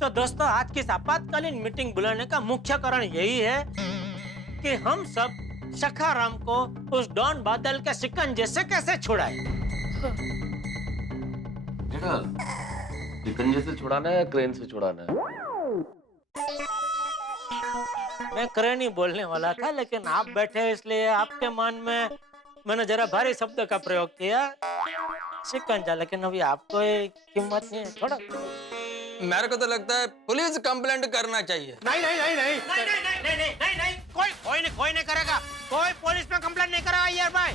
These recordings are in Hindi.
तो दोस्तों आज की इस आपातकालीन मीटिंग बुलाने का मुख्य कारण यही है कि हम सब सखाराम को उस डॉन बादल के शिकंजे से कैसे छुड़ाए। शिकंजे से छुड़ाना है या क्रेन से छुड़ाना है? मैं क्रेन ही बोलने वाला था, लेकिन आप बैठे इसलिए आपके मन में मैंने जरा भारी शब्द का प्रयोग किया, शिकंजा। लेकिन अभी आपको हिम्मत नहीं है थोड़ा? मेरे को तो लगता है पुलिस कंप्लेंट करना चाहिए। नहीं नहीं नहीं नहीं नहीं नहीं नहीं नहीं नहीं नहीं नहीं कोई नहीं करेगा। कोई पुलिस में कंप्लेंट नहीं करेगा यार भाई।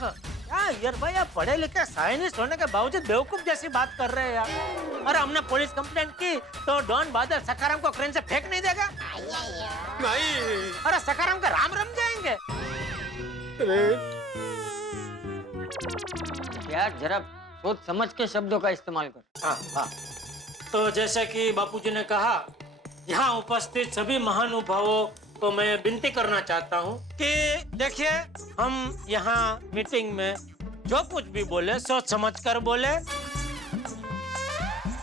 क्या यार भाई, आप पढ़े लिखे साइंटिस्ट होने के बावजूद बेवकूफ जैसी बात कर रहे हैं यार। अरे हमने पुलिस कंप्लेंट की तो डॉन बादल सखाराम को क्रेन से फेंक नहीं देगा? नहीं। अरे सखाराम का राम रम जाएंगे। यार जरा सोच समझ के शब्दों का इस्तेमाल कर। हाँ। तो जैसे कि बापूजी ने कहा, यहाँ उपस्थित सभी महानुभावों को मैं विनती करना चाहता हूँ कि देखिए, हम यहाँ मीटिंग में जो कुछ भी बोले सोच समझ कर बोले,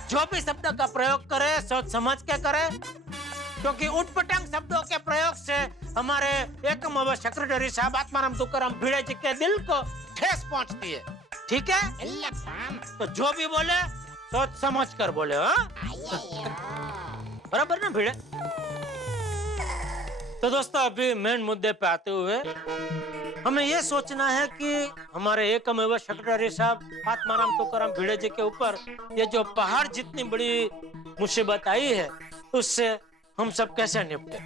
जो भी शब्द का प्रयोग करे सोच समझ के करे, क्योंकि उटपटांग शब्दों के प्रयोग से हमारे एकम सेक्रेटरी साहब आत्माराम तुकाराम भिड़े जी के दिल को ठेस पहुँचती है। ठीक है, तो जो भी बोले सोच समझ कर बोले। हाँ बराबर ना भिड़े? तो दोस्तों अभी मेन मुद्दे पे आते हुए हमें ये सोचना है कि हमारे एकम सेक्रेटरी साहब आत्माराम तुकाराम भिड़े जी के ऊपर ये जो पहाड़ जितनी बड़ी मुसीबत आई है, उससे हम सब कैसे निपटे।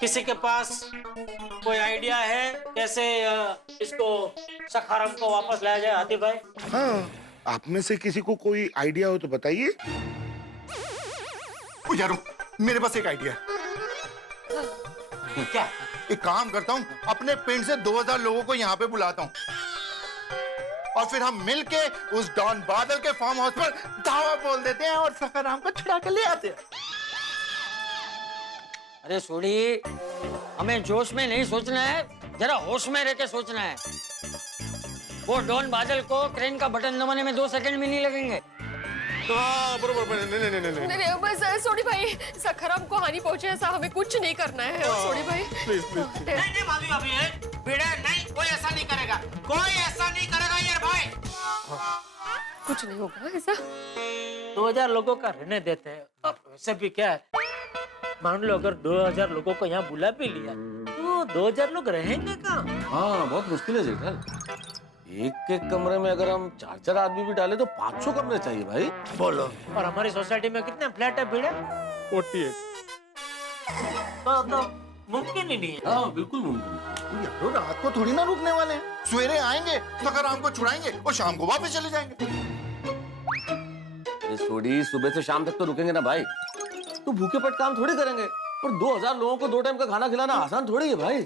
किसी के पास कोई आइडिया है कैसे इसको सखाराम को वापस लाया जाए? हाथी भाई। हाँ, आप में से किसी को कोई आइडिया हो तो बताइए। यारो, मेरे पास एक आइडिया है। क्या? एक काम करता हूँ, अपने पिंड से 2000 लोगों को यहाँ पे बुलाता हूँ और फिर हम मिलके उस डॉन बादल के फार्म हाउस पर धावा बोल देते हैं और सखाराम को छुड़ा के ले आते हैं। अरे सोड़ी, हमें जोश में नहीं सोचना है, जरा होश में रह के सोचना है। वो डॉन बादल को क्रेन का बटन दबाने में 2 सेकंड भी नहीं लगेंगे। बरोबर। नहीं, बस सोडी भाई, सखाराम को हानि पहुंचे ऐसा हमें कुछ नहीं करना है। सोडी भाई प्लीज। नहीं भाभी भिड़े नहीं, कोई ऐसा नहीं करेगा, कोई ऐसा नहीं करेगा यार भाई। कुछ नहीं होगा ऐसा। 2000 लोगों का रहने देते हैं। अब वैसे भी क्या है, मान लो अगर 2000 लोगों को यहाँ बुला भी लिया तो 2000 लोग रहेंगे कहाँ? हाँ बहुत मुश्किल है जेठल। एक एक कमरे में अगर हम 4-4 आदमी भी डाले तो 500 कमरे चाहिए भाई। बोलो। और हमारी सोसाइटी में कितने फ्लैट है भिड़े? 48। तो मुमकिन ही नहीं है। हाँ बिल्कुल मुमकिन। यारो, रात को थोड़ी ना रुकने वाले हैं। सवेरे आएंगे, सखाराम को छुड़ाएंगे और शाम को वापस चले जाएंगे। सोडी, सुबह से शाम तक तो रुकेंगे ना भाई, तो भूखे पेट काम थोड़ी करेंगे। और 2000 लोगों को 2 टाइम का खाना खिलाना आसान थोड़ी है भाई।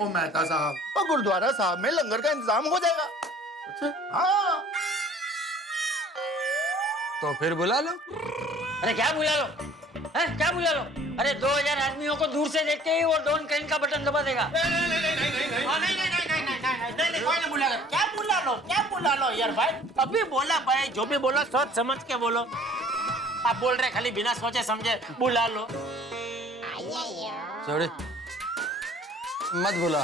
ओ मेहता साहब, और गुरुद्वारा साहब में लंगर का इंतजाम हो जाएगा। अच्छा हाँ, तो फिर बुला लो। अरे क्या बुला लो? क्या बुला लो? अरे 2000 आदमियों को दूर से देख के ही वो डॉन क्रेन का बटन दबा देगा। नहीं, कोई नहीं बुलाएगा। क्या बुला लो यार भाई। अभी बोला भाई, जो भी बोलो सोच समझ के बोलो। आप बोल रहे खाली बिना सोचे समझे बुला लो। सॉरी, मत बुला,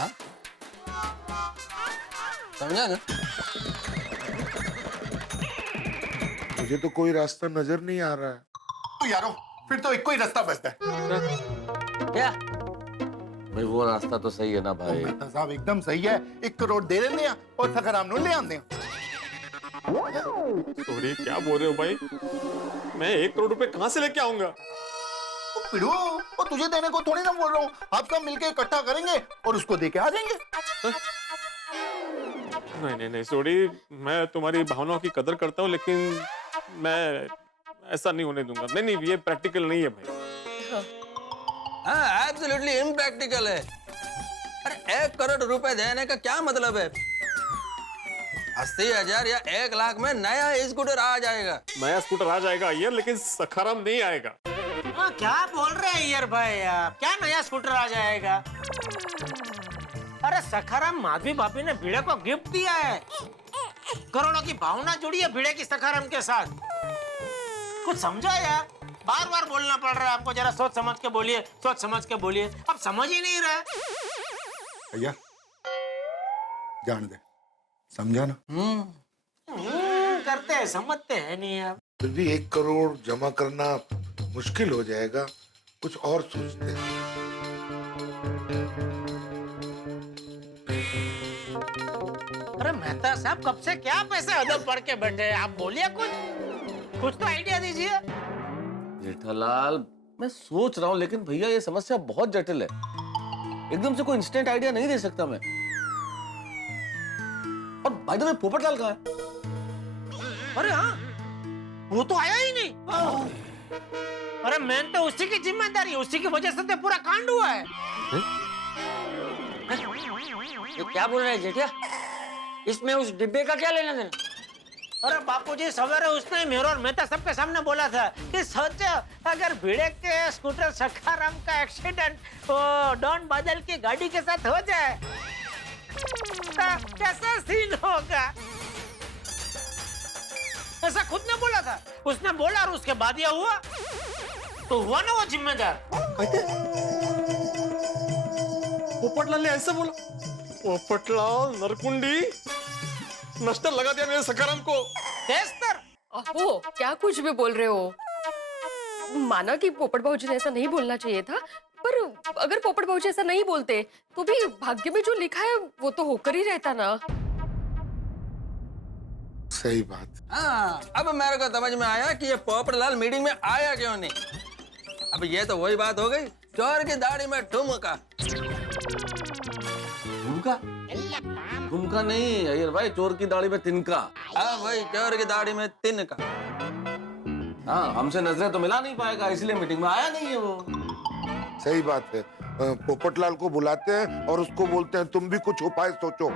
समझा ना? मुझे तो कोई रास्ता नजर नहीं आ रहा है। तो यारो, फिर तो एक ही रास्ता बचता है। क्या? भाई वो रास्ता तो सही है ना भाई। मेहता साहब एकदम सही है। 1 करोड़ दे देते हैं और सखाराम को ले आते हैं। सॉरी, क्या बोल रहे हो भाई? मैं 1 करोड़ रुपए कहाँ से लेके आऊंगा? पिड़ू, वो तुझे देने को थोड़ी ना बोल रहा हूँ। आप सब मिलके इकट्ठा करेंगे और उसको दे के आ जाएंगे। नहीं सॉरी, मैं तुम्हारी भावनाओं की कदर करता हूँ, लेकिन मैं ऐसा नहीं होने दूंगा। नहीं, ये प्रैक्टिकल नहीं है भाई। हाँ, एब्सोल्युटली इम्प्रैक्टिकल है। अरे 1 करोड़ रुपए देने का क्या मतलब है? 80,000 या 1 लाख में नया स्कूटर आ जाएगा। नया स्कूटर आ जाएगा यार, लेकिन सखाराम नहीं आएगा। हाँ, क्या बोल रहे हैं यार भाई? आप क्या नया स्कूटर आ जाएगा? अरे सखाराम माधवी भाभी ने भिड़े को गिफ्ट दिया है। करोड़ों की भावना जुड़ी है भिड़े की सखाराम के साथ। कुछ समझा यार, बार बार बोलना पड़ रहा है आपको, जरा सोच समझ के बोलिए, सोच समझ के बोलिए, अब समझ ही नहीं रहा। भैया जान दे, समझा ना। करते हैं, समझते हैं नहीं आप। फिर भी 1 करोड़ जमा करना मुश्किल हो जाएगा, कुछ और सोचते हैं। अरे मेहता साहब, कब से क्या पैसे अदब पढ़ के बैठे हैं, आप बोलिए कुछ तो आइडिया दीजिए। जेठालाल, मैं सोच रहा हूँ, लेकिन भैया ये समस्या बहुत जटिल है, एकदम से कोई इंस्टेंट आइडिया नहीं दे सकता मैं। और भाई तो पोपटलाल कहाँ है? अरे हाँ, वो तो आया ही नहीं। अरे मैन तो उसी की जिम्मेदारी, उसी की वजह से तो पूरा कांड हुआ है। ये क्या बोल रहे हैं जेठिया? इसमें उस डिब्बे का क्या लेना देना? अरे बापूजी, सवेरे उसने मेरे और मेहता सबके सामने बोला था कि सोचो अगर भिड़े के स्कूटर सखाराम का एक्सीडेंट वो डॉन बादल की गाड़ी के साथ हो जाए तो कैसा सीन होगा। ऐसा खुद ने बोला था, उसने बोला और उसके बाद ये हुआ, तो हुआ ना वो जिम्मेदार। पोपटलाल ने ऐसा बोला? पोपटलाल नरकुंडी, नश्तर लगा दिया मेरे सखाराम को। तेस्तर, ओहो, क्या कुछ भी बोल रहे हो। माना कि पोपट भाऊजी ने ऐसा नहीं बोलना चाहिए था, पर अगर पोपट भाऊजी ऐसा नहीं बोलते तो भी भाग्य में जो लिखा है वो तो होकर ही रहता ना। सही बात। हाँ, अब मेरे को समझ में आया कि ये पोपटलाल मीटिंग में आया क्यों नहीं। अब ये तो वही बात हो गई, चोर की दाढ़ी में ठुमका। ठुमका? ठुमका नहीं अय्यर भाई, चोर की दाढ़ी में तिनका। हाँ भाई, चोर की दाढ़ी में तिनका। हाँ, हमसे नजरें तो मिला नहीं पाएगा, इसलिए मीटिंग में आया नहीं है वो। सही बात है। पोपटलाल को बुलाते हैं और उसको बोलते हैं तुम भी कुछ उपाय सोचो।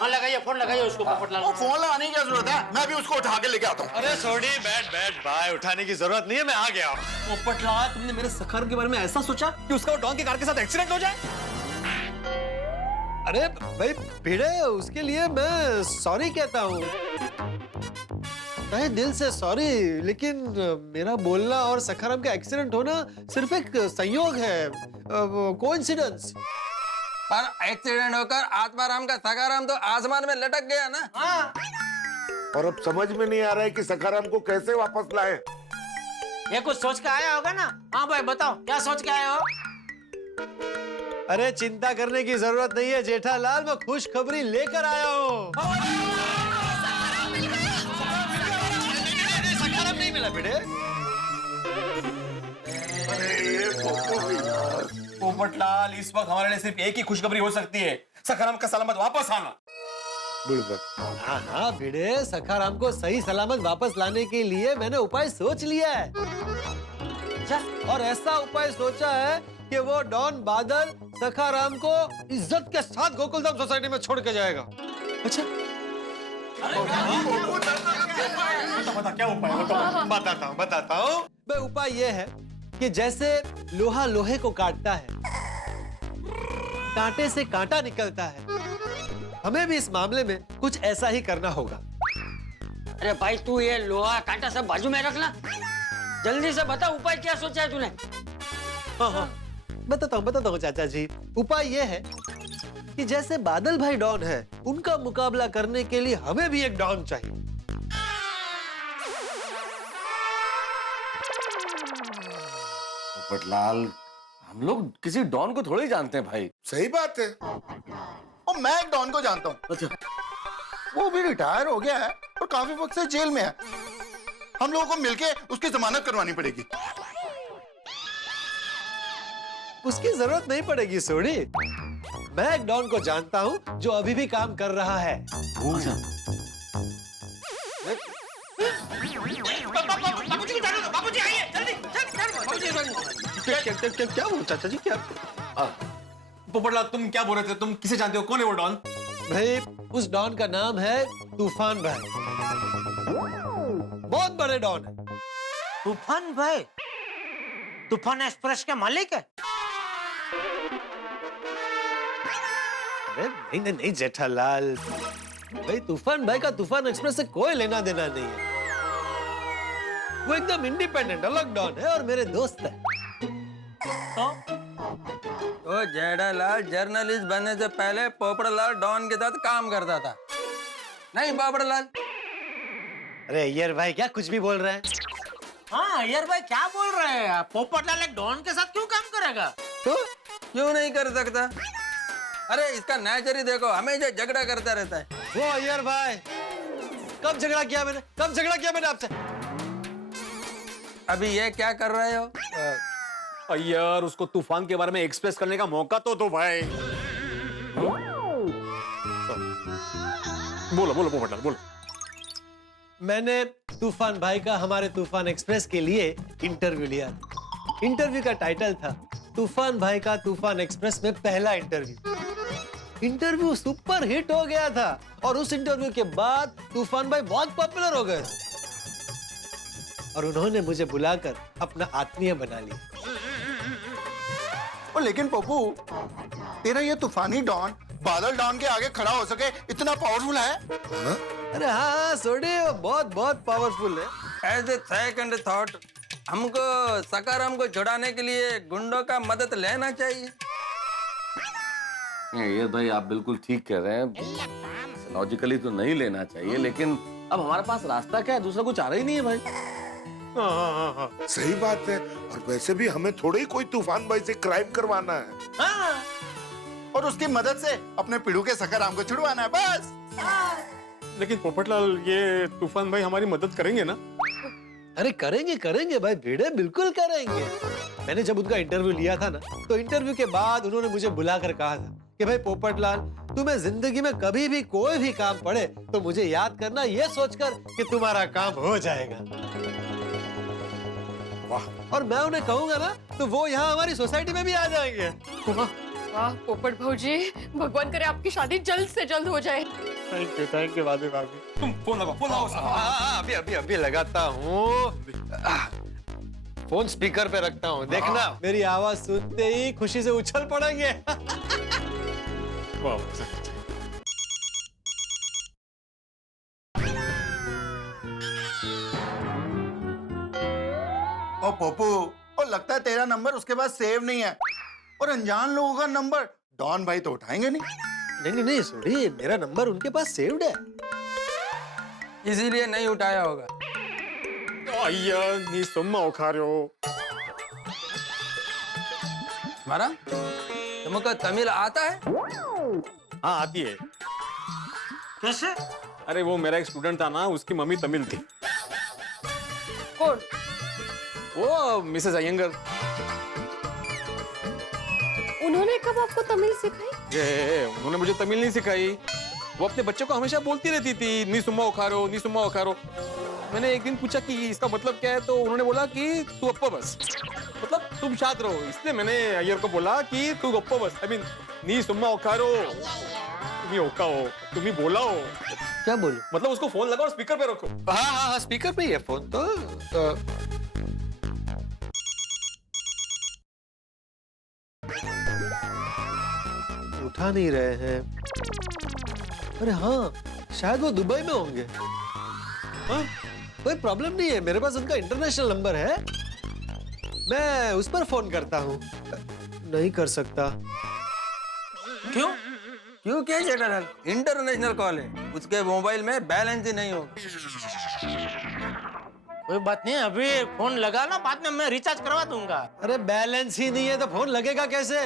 हाँ लगाइए, फोन लगाइए उसको पोपटलाल। वो फोन लगाने की क्या जरूरत है, मैं भी उसको उठा के लेके आता हूँ। अरे सोडी, बैठ भाई, उठाने की जरूरत नहीं है, मैं आ गया। पोपटलाल, तुमने मेरे सखाराम के बारे में ऐसा सोचा कि उसका वो डॉन की कार के साथ एक्सीडेंट हो जाए? अरे भाई भिड़े, उसके लिए मैं सॉरी कहता हूँ, तहे दिल से सॉरी, लेकिन मेरा बोलना और सखाराम का एक्सीडेंट होना सिर्फ एक संयोग है, कोइंसिडेंस। पर एक्सीडेंट होकर आत्माराम का सखाराम तो आसमान में लटक गया ना। और अब समझ में नहीं आ रहा है कि सखाराम को कैसे वापस लाए। ये कुछ सोच के आया होगा ना। हाँ भाई बताओ, क्या सोच के आए हो? अरे चिंता करने की जरूरत नहीं है जेठालाल, मैं खुशखबरी लेकर आया हूँ। सखाराम नहीं मिला भिड़े। पोपटलाल, इस वक्त हमारे लिए सिर्फ एक ही खुशखबरी हो सकती है, सखाराम का सलामत वापस आना। हाँ हाँ भिड़े, सखाराम को सही सलामत वापस लाने के लिए मैंने उपाय सोच लिया है। और ऐसा उपाय सोचा है कि वो डॉन बादल सखाराम को इज्जत के साथ गोकुलधाम सोसाइटी में छोड़ के जाएगा। अच्छा, बता क्या उपाय है? बताता हूँ। मैं उपाय ये है कि जैसे लोहा लोहे को काटता है, कांटे से कांटा निकलता है, हमें भी इस मामले में कुछ ऐसा ही करना होगा। अरे भाई, तू ये लोहा कांटा सब बाजू में रखना, जल्दी से बता उपाय क्या सोचा है तूने? हाँ, बताता हूँ चाचा जी। उपाय ये है कि जैसे बादल भाई डॉन है, उनका मुकाबला करने के लिए हमें भी एक डॉन चाहिए। पोपटलाल, हम लोग किसी डॉन को थोड़ी जानते हैं भाई। सही बात है। और मैं एक डॉन को जानता हूँ, अच्छा, वो भी रिटायर हो गया है और काफी वक्त से जेल में है। हम लोगों को मिलके उसकी जमानत करवानी पड़ेगी। उसकी जरूरत नहीं पड़ेगी सोडी, मैं एक डॉन को जानता हूँ जो अभी भी काम कर रहा है। बाबूजी आइए जल्दी, क्या बोल चाचा जी, क्या? पोपटलाल, तुम क्या बोल रहे थे? तुम किसे जानते हो? कौन है वो डॉन? भाई, उस डॉन का नाम है तूफान भाई, बहुत बड़े डॉन है। तूफान भाई? तूफान एक्सप्रेस के मालिक है? अरे नहीं जेठालाल भाई, तूफान भाई का तूफान एक्सप्रेस से कोई लेना देना नहीं है। वो एकदम इंडिपेंडेंट अलग डॉन है और मेरे दोस्त है। तो जेठालाल जर्नलिस्ट बनने से पहले पोपटलाल डॉन के साथ काम करता था, नहीं पोपटलाल? अरे अय्यर भाई क्या कुछ भी बोल रहे हैं? हाँ यार भाई क्या बोल रहे हैं आप? पोपटलाल एक डॉन के साथ क्यों काम करेगा? तो क्यों नहीं कर सकता? अरे इसका नेचर ही देखो, हमेशा झगड़ा करता रहता है। वो अय्यर भाई कब झगड़ा किया मैंने आपसे? अभी ये क्या कर रहे हो? यार उसको तूफान के बारे में एक्सप्रेस करने का मौका तो दो भाई। बोलो बोलो पोपटलाल बोलो। मैंने तूफान भाई का हमारे तूफान एक्सप्रेस के लिए इंटरव्यू लिया। इंटरव्यू का टाइटल था तूफान भाई का तूफान एक्सप्रेस में पहला इंटरव्यू। इंटरव्यू सुपर हिट हो गया था और उस इंटरव्यू के बाद तूफान भाई बहुत पॉपुलर हो गए और उन्होंने मुझे बुलाकर अपना आत्मीय बना लिया। और लेकिन पप्पू, तेरा ये तूफानी डॉन बादल डॉन के आगे खड़ा हो सके इतना पावरफुल है? अरे हाँ सोडे वो बहुत बहुत पावरफुल है। एज ए सेकंड थॉट, हमको सकाराम को छुड़ाने के लिए गुंडों का मदद लेना चाहिए। ये भाई आप बिल्कुल ठीक कह रहे हैं, लॉजिकली तो नहीं लेना चाहिए, लेकिन अब हमारे पास रास्ता क्या है? दूसरा कुछ आ रहा ही नहीं है भाई। सही बात है। और वैसे भी हमें थोड़े ही कोई तूफान भाई से क्राइम करवाना है। हाँ। और उसकी मदद से अपने पिड़ू के सकाराम को छुड़वाना है बस। लेकिन पोपटलाल ये तूफान भाई हमारी मदद करेंगे ना? अरे करेंगे भाई भिड़े, बिल्कुल करेंगे। मैंने जब उनका इंटरव्यू लिया था ना, तो इंटरव्यू के बाद उन्होंने मुझे बुलाकर कहा था कि भाई पोपटलाल, तुम्हें जिंदगी में कभी भी कोई भी काम पड़े तो मुझे याद करना, ये सोचकर कि तुम्हारा काम हो जाएगा। वाह। और मैं उन्हें कहूंगा ना तो वो यहाँ हमारी सोसाइटी में भी आ जाएंगे। वाह पोपट भौजी, भगवान करे आपकी शादी जल्द से जल्द हो जाए। थैंक यू भाभी। तुम फोन लगाओ। अभी लगाता हूँ। फोन स्पीकर पे रखता हूँ, देखना मेरी आवाज सुनते ही खुशी से उछल पड़ेंगे। और पप्पू, और लगता है तेरा नंबर उसके पास सेव नहीं है, और अनजान लोगों का नंबर डॉन भाई तो उठाएंगे नहीं। नहीं सोडी, मेरा नंबर उनके पास सेव्ड है। इसीलिए नहीं उठाया होगा। नी सुम्मा उखारो। हमारा तुमको तमिल आता है? हाँ आती है। कैसे? अरे वो मेरा एक स्टूडेंट था ना, उसकी मम्मी तमिल थी। कौन? वो मिसेस अयंगर। उन्होंने कब आपको तमिल सिखाई? उन्होंने मुझे तमिल नहीं सिखाई। वो अपने बच्चों को हमेशा बोलती रहती थी नी सुम्मा उखारो। मैंने एक दिन पूछा कि इसका मतलब क्या है, तो उन्होंने बोला कि तू अप्पा बस, मतलब तुम शांत रहो। इसलिए मैंने अय्यर को बोला कि तू अप्पा बस, आई मीन नी सुम्मा उखारो, तुम्ही ओका हो, तुम्ही बोला हो। क्या बोलूं? मतलब उसको फोन लगाओ और स्पीकर पे रखो। हाँ स्पीकर पे ही है फोन तो। उठा नहीं रहे हैं। अरे हाँ, शायद वो दुबई में होंगे। हाँ, कोई प्रॉब्लम नहीं है, मेरे पास उनका इंटरनेशनल नंबर है, मैं उस पर फोन करता हूँ। नहीं कर सकता। क्यों क्या जेठालाल? इंटरनेशनल कॉल है, उसके मोबाइल में बैलेंस ही नहीं होगा। कोई बात नहीं, अभी फोन लगा ना, बाद में मैं रिचार्ज करवा दूंगा। अरे बैलेंस ही नहीं है तो फोन लगेगा कैसे?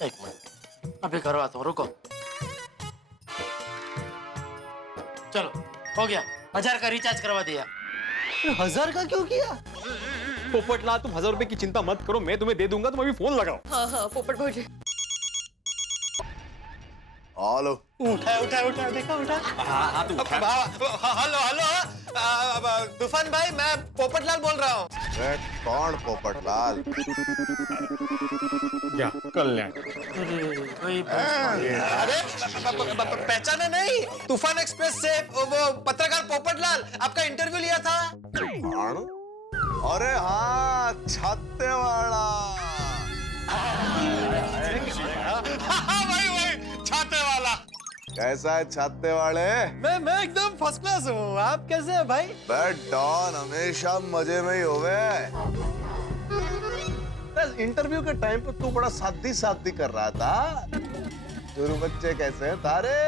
एक मिनट, अभी करवाता हूँ, रुको। चलो हो गया, 1000 का रिचार्ज करवा दिया। 1000 का क्यों किया? पोपटलाल तुम 1000 रुपए की चिंता मत करो, मैं तुम्हें दे दूंगा, तुम अभी फोन लगाओ। हाँ पोपट भौजी। हेलो। उठा देखा उठा। हेलो तूफान भाई, मैं पोपटलाल बोल रहा हूँ। कौन पोपटलाल? क्या कल्याण? अरे पहचाना नहीं? तूफान एक्सप्रेस से वो पत्रकार पोपटलाल, आपका इंटरव्यू लिया था। अरे हाँ, छाते वाला। वही छाते वाला। कैसा है छाते वाले? मैं एकदम फर्स्ट क्लास हूँ। आप कैसे हैं भाई? डॉन हमेशा मजे में ही होवे। इंटरव्यू के टाइम पे तू बड़ा सादी सादी कर रहा था। गुरु बच्चे कैसे हैं तारे?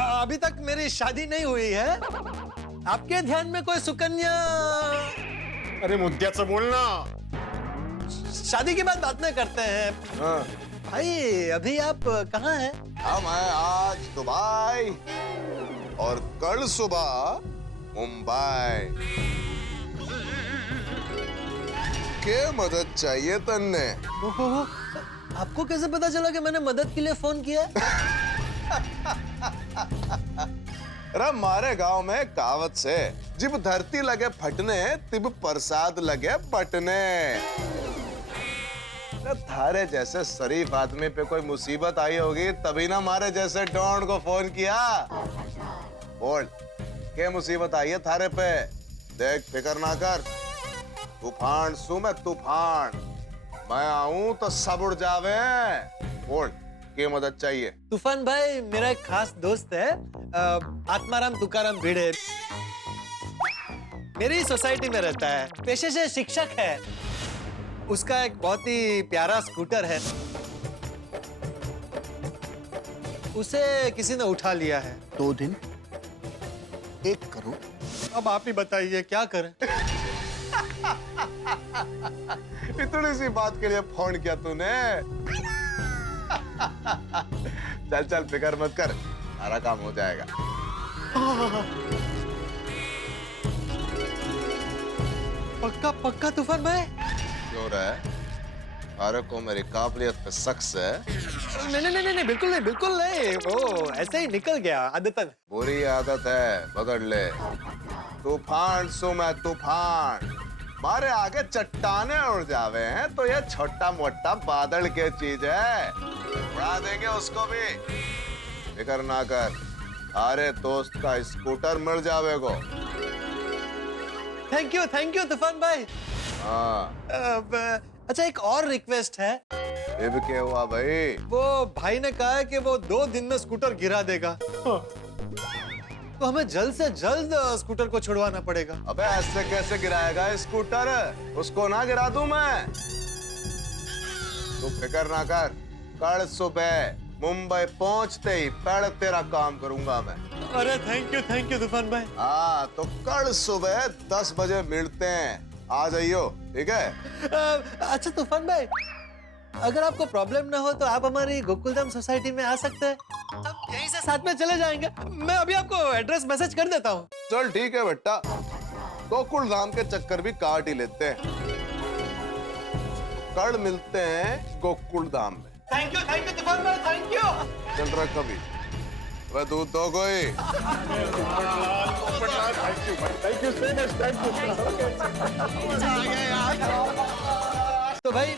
अभी तक मेरी शादी नहीं हुई है। आपके ध्यान में कोई सुकन्या? अरे मुद्दे बोलना। शादी की बात नहीं करते हैं। हाँ। भाई अभी आप कहाँ हैं? हम हैं आज दुबई और कल सुबह मुंबई। के मदद चाहिए तन्ने? ओहो, आपको कैसे पता चला कि मैंने मदद के लिए फोन किया? अरे हमारे गांव में कहावत से जिब धरती लगे फटने तिब प्रसाद लगे बटने। थारे जैसे शरीफ आदमी पे कोई मुसीबत आई होगी तभी ना हमारे जैसे डॉन को फोन किया। बोल क्या मुसीबत आई है थारे पे? देख फिक्र ना कर, तूफान सू मैं तूफान। मैं आऊं तो सब उड़ जावे। बोल क्या मदद चाहिए? तूफान भाई मेरा एक खास दोस्त है, आत्माराम तुकाराम भिड़े। मेरी सोसाइटी में रहता है, पेशे से शिक्षक है। उसका एक बहुत ही प्यारा स्कूटर है, उसे किसी ने उठा लिया है। 2 दिन 1 करोड़। अब आप ही बताइए क्या करें? इतनी सी बात के लिए फोन किया तूने? चल चल फिक्र मत कर, सारा काम हो जाएगा। पक्का पक्का तूफान भाई? क्यों रहा? अरे को मेरी काबिलियत पे शक है? नहीं बिल्कुल नहीं। वो ऐसे ही निकल गया आदतन। बुरी आदत है, बदल ले। तूफान सो मैं तूफान। मारे आगे चट्टाने उड़ जावे हैं तो ये छोटा मोटा बादल की चीज है, उड़ा देंगे उसको भी। फिक्र ना कर, अरे दोस्त का स्कूटर मिल जावेगो। थैंक यू तूफान भाई। हाँ अच्छा एक और रिक्वेस्ट है। ये भी क्या हुआ भाई? वो भाई ने कहा है कि वो 2 दिन में स्कूटर गिरा देगा, तो हमें जल्द से जल्द स्कूटर को छुड़वाना पड़ेगा। अबे ऐसे कैसे गिराएगा स्कूटर? उसको ना गिरा दूं मैं? तू फिक्र ना कर, कल सुबह मुंबई पहुंचते ही पहले तेरा काम करूंगा मैं। अरे थैंक यू तूफान भाई। हाँ तो कल सुबह 10 बजे मिलते हैं, आ जाइयो, ठीक है? अच्छा तूफान भाई, अगर आपको प्रॉब्लम ना हो तो आप हमारी गोकुलधाम सोसाइटी में आ सकते हैं। हम यहीं से साथ में चले जाएंगे। मैं अभी आपको एड्रेस मैसेज कर देता हूँ। चल ठीक है बेटा, गोकुल धाम के चक्कर भी काट ही लेते हैं। कल मिलते हैं गोकुल धाम में। थैंक यू तूफान भाई, थैंक यू। चल रहा कभी वह दूध दो कोई। तो भाई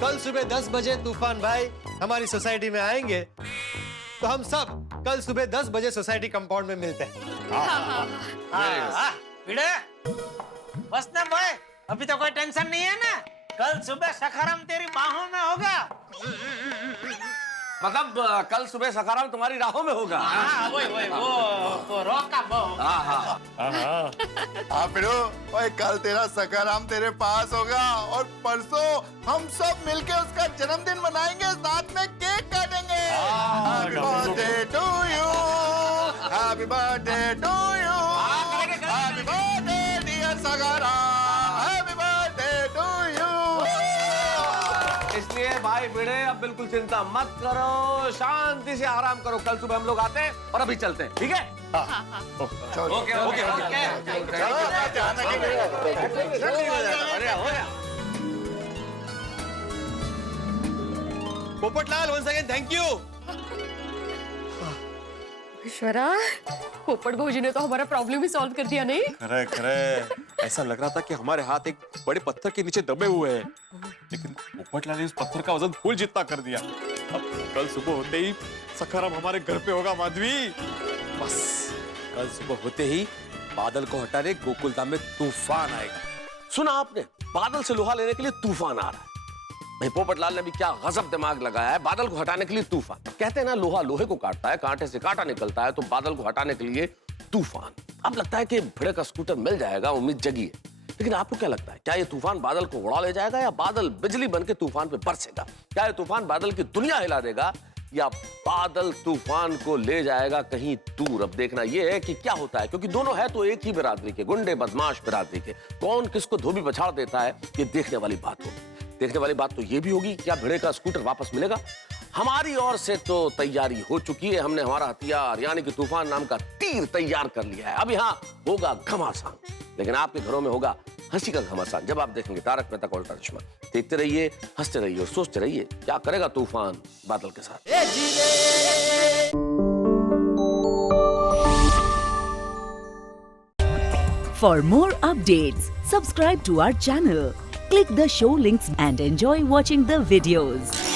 कल सुबह 10 बजे तूफान भाई हमारी सोसाइटी में आएंगे, तो हम सब कल सुबह 10 बजे सोसाइटी कंपाउंड में मिलते हैं। भिड़े बस ना भाई, अभी तो कोई टेंशन नहीं है ना। कल सुबह सखाराम तेरी बाहों में होगा। मतलब कल सुबह सखाराम तुम्हारी राहों में होगा? हाँ वही वो रॉक का वो। हाँ फिर ओए कल तेरा सखाराम तेरे पास होगा और परसों हम सब मिलके उसका जन्मदिन मनाएंगे, साथ में केक काटेंगे। Happy birthday to you, happy birthday to you, happy birthday dear Sakharam, happy birthday to you. इसलिए भाई भिड़े अब बिल्कुल चिंता मत करो, शांति से आराम करो। कल सुबह हम लोग आते हैं और अभी चलते हैं, ठीक है? Okay. Popatlal once again thank you. ईश्वरा, पोपट भौजी ने तो हमारा प्रॉब्लम ही सॉल्व कर दिया नहीं? खरे ऐसा लग रहा था कि हमारे हाथ एक बड़े पत्थर के नीचे दबे हुए हैं, लेकिन पोपटलाल ने उस पत्थर का वजन फूल जितना कर दिया। अब कल सुबह होते ही सखाराम हमारे घर पे होगा माधवी। बस कल सुबह होते ही बादल को हटाने गोकुलधाम में तूफान आएगा। सुना आपने? बादल से लोहा लेने के लिए तूफान आ रहा है। भाई पोपटलाल ने भी क्या गजब दिमाग लगाया है बादल को हटाने के लिए तूफान। कहते हैं ना लोहा लोहे को काटता है, कांटे से कांटा निकलता है, तो बादल को हटाने के लिए तूफान। अब लगता है कि भिड़े का स्कूटर मिल जाएगा, उम्मीद जगी है। लेकिन आपको क्या लगता है, क्या ये तूफान बादल को उड़ा ले जाएगा या बादल बिजली बन के तूफान पे बरसेगा? क्या ये तूफान बादल की दुनिया हिला देगा या बादल तूफान को ले जाएगा कहीं दूर? अब देखना ये है कि क्या होता है, क्योंकि दोनों है तो एक ही बिरादरी के, गुंडे बदमाश बिरादरी के। कौन किसको धोबी पछाड़ देता है ये देखने वाली बात होगी। देखने वाली बात तो ये भी होगी क्या भिड़े का स्कूटर वापस मिलेगा? हमारी ओर से तो तैयारी हो चुकी है, हमने हमारा हथियार यानी कि तूफान नाम का तीर तैयार कर लिया है। अब यहाँ होगा घमासान, लेकिन आपके घरों में होगा हंसी का घमासान जब आप देखेंगे तारक मेहता का उल्टा चश्मा। देखते रहिए, हंसते रहिए और सोचते रहिए क्या करेगा तूफान बादल के साथ। For more updates, subscribe to our channel, click the show links and enjoy watching the videos.